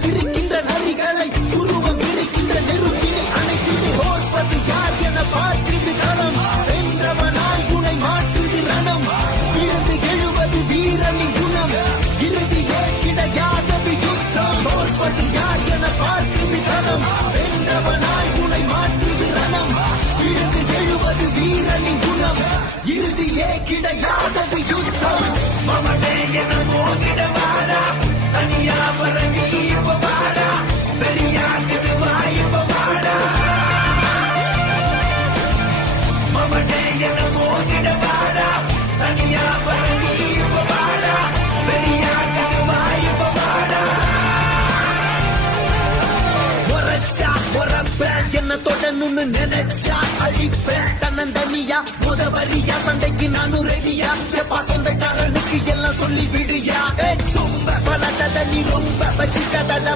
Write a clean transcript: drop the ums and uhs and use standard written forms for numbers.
சிரிக்கின்ற நரிகளை உருவம் இருக்கின்ற நெருப்பினை அணைத்து ஓர்ப்பது யார் என பார்க்கிறது களம். வென்றவனாய் குணை மாற்றுது ரணம். விழுந்து எழுவது வீரனின் குணம். இறுதியே கிடையாதது யுத்தம். ஓர்ப்பது யார் என பார்க்கிறது களம். வென்றவனாய் குணை மாற்றுது ரணம். விழுந்து எழுவது வீரனின் குணம். இறுதியே கிடையாதது யுத்தம். மமனே என மோதிட வாடா, தனியா பரணி இப்ப வாடா, பெரியாக்குது வாய்ப்ப வாடா. மமனே என மோதிட வாடா, தனியா பரணி இப்ப வாடா, பெரியாக்குது வாய்ப்ப வாடா. முறைச்சா முறப்பேன் என்ன தொடணும்னு நினைச்சா அழிப்பேன். தன்னந்தனியா முதவரியா சண்டைக்கு நானும் ரெடியா. எப்பா சொந்தக்காரனுக்கு எல்லாம் சொல்லி விடுயா. சொம்ப பல நீ ரொம்ப வச்சுக்கதட